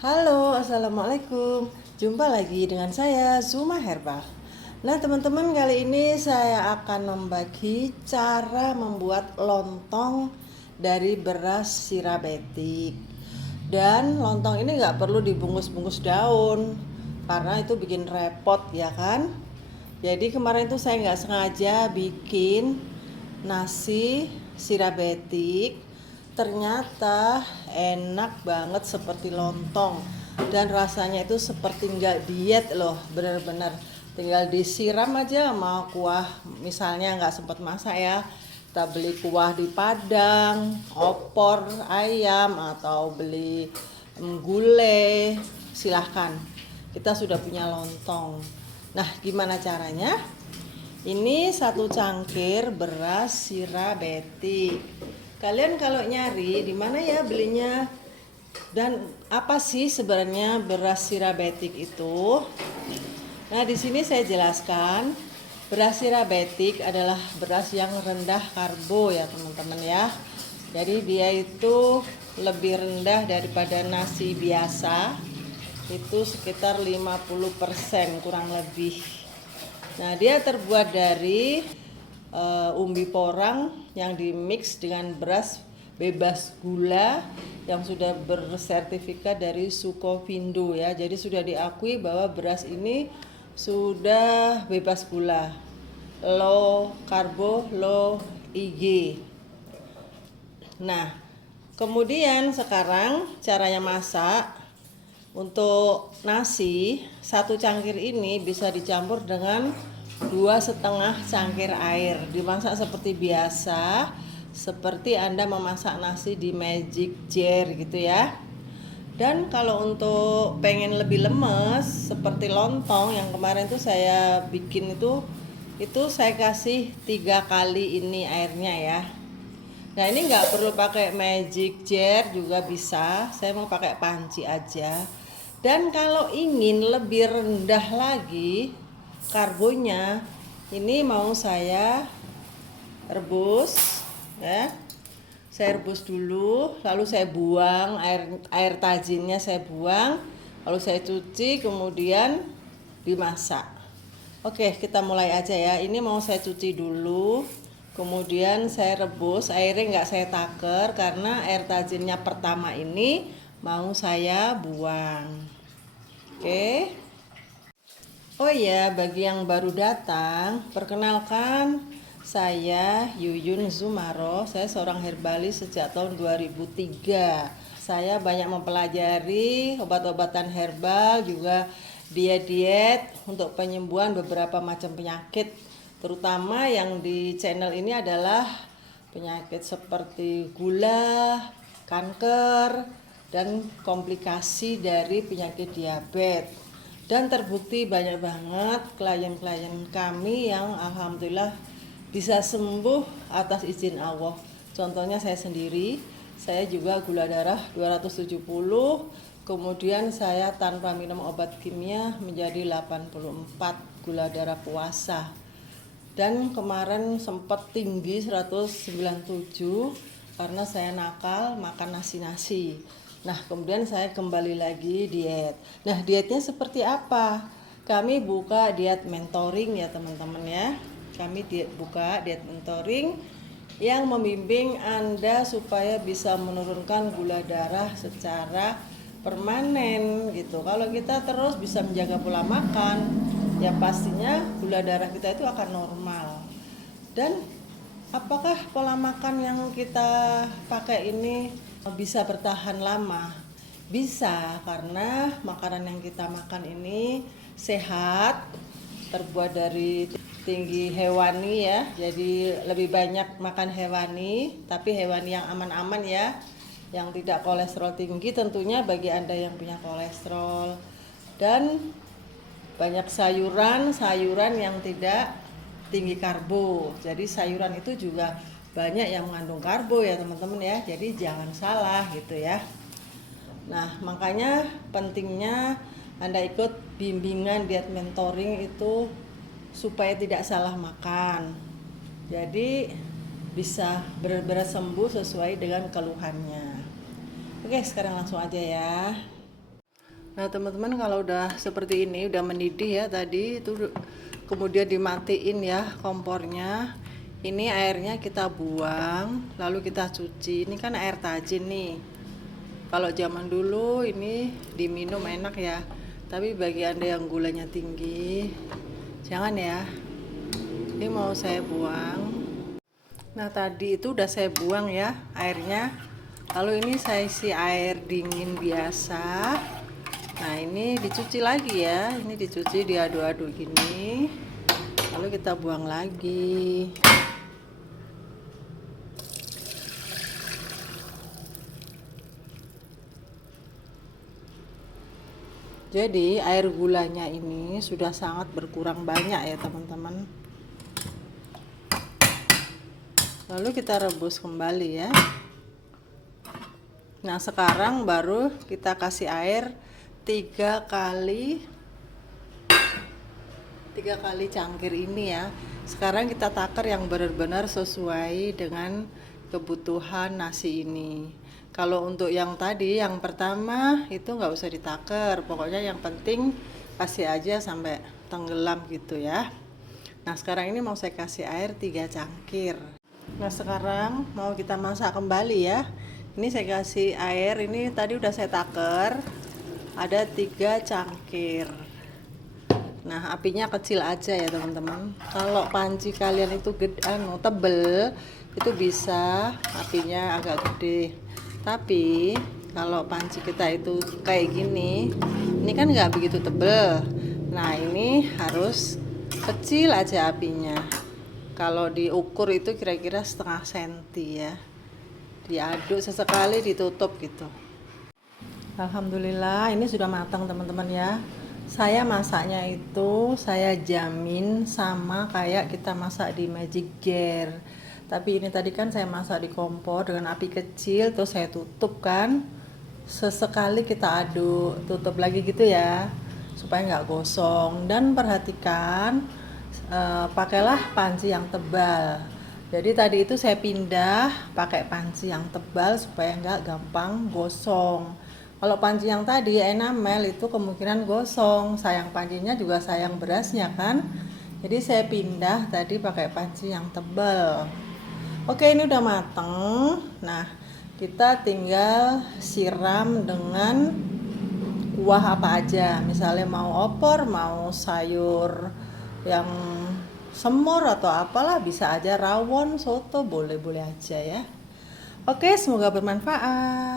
Halo, Assalamualaikum. Jumpa lagi dengan saya, Zuma Herbal. Nah, teman-teman, kali ini saya akan membagi cara membuat lontong dari beras sirabetik. Dan lontong ini nggak perlu dibungkus-bungkus daun, karena itu bikin repot ya kan. Jadi kemarin itu saya nggak sengaja bikin nasi sirabetik, ternyata enak banget seperti lontong dan rasanya itu seperti nggak diet loh, bener-bener tinggal disiram aja sama kuah. Misalnya nggak sempat masak ya, kita beli kuah di Padang, opor ayam, atau beli gulai, silahkan, kita sudah punya lontong. Nah, gimana caranya? Ini satu cangkir beras sirabetik. Kalian kalau nyari di mana ya belinya? Dan apa sih sebenarnya beras sirabetik itu? Nah, di sini saya jelaskan, beras sirabetik adalah beras yang rendah karbo ya, teman-teman ya. Jadi dia itu lebih rendah daripada nasi biasa. Itu sekitar 50% kurang lebih. Nah, dia terbuat dari umbi porang yang dimix dengan beras bebas gula yang sudah bersertifikat dari Sukovindo ya. Jadi sudah diakui bahwa beras ini sudah bebas gula, low karbo, low IG. Nah, kemudian sekarang caranya masak. Untuk nasi, satu cangkir ini bisa dicampur dengan 2,5 cangkir air. Dimasak seperti biasa, seperti Anda memasak nasi di magic jar gitu ya. Dan kalau untuk pengen lebih lemes, seperti lontong yang kemarin tuh saya bikin itu saya kasih 3 kali ini airnya ya. Nah, ini nggak perlu pakai magic jar juga bisa, saya mau pakai panci aja. Dan kalau ingin lebih rendah lagi karbonya, ini mau saya rebus ya. Saya rebus dulu, lalu saya buang air tajinnya, saya buang, lalu saya cuci, kemudian dimasak. Oke, kita mulai aja ya. Ini mau saya cuci dulu, kemudian saya rebus. Airnya nggak saya taker karena air tajinnya pertama ini mau saya buang. Oke. Oh iya, bagi yang baru datang, perkenalkan, saya Yuyun Zumaro. Saya seorang herbalis sejak tahun 2003. Saya banyak mempelajari obat-obatan herbal, juga diet-diet untuk penyembuhan beberapa macam penyakit. Terutama yang di channel ini adalah penyakit seperti gula, kanker, dan komplikasi dari penyakit diabetes. Dan terbukti banyak banget klien-klien kami yang alhamdulillah bisa sembuh atas izin Allah. Contohnya saya sendiri, saya juga gula darah 270, kemudian saya tanpa minum obat kimia menjadi 84 gula darah puasa. Dan kemarin sempat tinggi 197 karena saya nakal makan nasi-nasi. Nah, kemudian saya kembali lagi diet. Nah, dietnya seperti apa? Kami buka diet mentoring ya, teman-teman ya. Kami buka diet mentoring yang membimbing Anda supaya bisa menurunkan gula darah secara permanen gitu. Kalau kita terus bisa menjaga pola makan, ya pastinya gula darah kita itu akan normal. Dan apakah pola makan yang kita pakai ini bisa bertahan lama? Bisa, karena makanan yang kita makan ini sehat, terbuat dari tinggi hewani ya. Jadi lebih banyak makan hewani, tapi hewani yang aman-aman ya, yang tidak kolesterol tinggi tentunya bagi Anda yang punya kolesterol. Dan banyak sayuran yang tidak tinggi karbo. Jadi sayuran itu juga banyak yang mengandung karbo ya teman-teman ya. Jadi jangan salah gitu ya. Nah, makanya pentingnya Anda ikut bimbingan diet mentoring itu supaya tidak salah makan. Jadi bisa benar-benar sembuh sesuai dengan keluhannya. Oke, sekarang langsung aja ya. Nah teman-teman, kalau udah seperti ini, udah mendidih ya tadi itu, kemudian dimatiin ya kompornya. Ini airnya kita buang, lalu kita cuci. Ini kan air tajin nih. Kalau zaman dulu ini diminum enak ya, tapi bagi anda yang gulanya tinggi, jangan ya. Ini mau saya buang. Nah tadi itu udah saya buang ya airnya. Lalu ini saya isi air dingin biasa. Nah ini dicuci lagi ya, ini dicuci, diaduk-aduk gini, lalu kita buang lagi. Jadi air gulanya ini sudah sangat berkurang banyak ya teman-teman. Lalu kita rebus kembali ya. Nah sekarang baru kita kasih air 3 kali cangkir ini ya. Sekarang kita takar yang benar-benar sesuai dengan kebutuhan nasi ini. Kalau untuk yang tadi, yang pertama itu nggak usah ditakar, pokoknya yang penting kasih aja sampai tenggelam gitu ya. Nah sekarang ini mau saya kasih air 3 cangkir. Nah sekarang mau kita masak kembali ya. Ini saya kasih air, ini tadi udah saya takar, ada 3 cangkir. Nah apinya kecil aja ya teman-teman. Kalau panci kalian itu tebel, itu bisa apinya agak gede. Tapi kalau panci kita itu kayak gini, ini kan nggak begitu tebel. Nah ini harus kecil aja apinya. Kalau diukur itu kira-kira setengah senti ya. Diaduk sesekali, ditutup gitu. Alhamdulillah ini sudah matang teman-teman ya. Saya masaknya itu saya jamin sama kayak kita masak di Magic Jar. Tapi ini tadi kan saya masak di kompor dengan api kecil, terus saya tutup kan. Sesekali kita aduk, tutup lagi gitu ya, supaya nggak gosong. Dan perhatikan, pakailah panci yang tebal. Jadi tadi itu saya pindah pakai panci yang tebal supaya nggak gampang gosong. Kalau panci yang tadi enamel itu kemungkinan gosong. Sayang pancinya juga sayang berasnya kan. Jadi saya pindah tadi pakai panci yang tebal. Oke ini udah mateng. Nah kita tinggal siram dengan kuah apa aja. Misalnya mau opor, mau sayur yang semur atau apalah, bisa aja rawon, soto, boleh-boleh aja ya. Oke, semoga bermanfaat.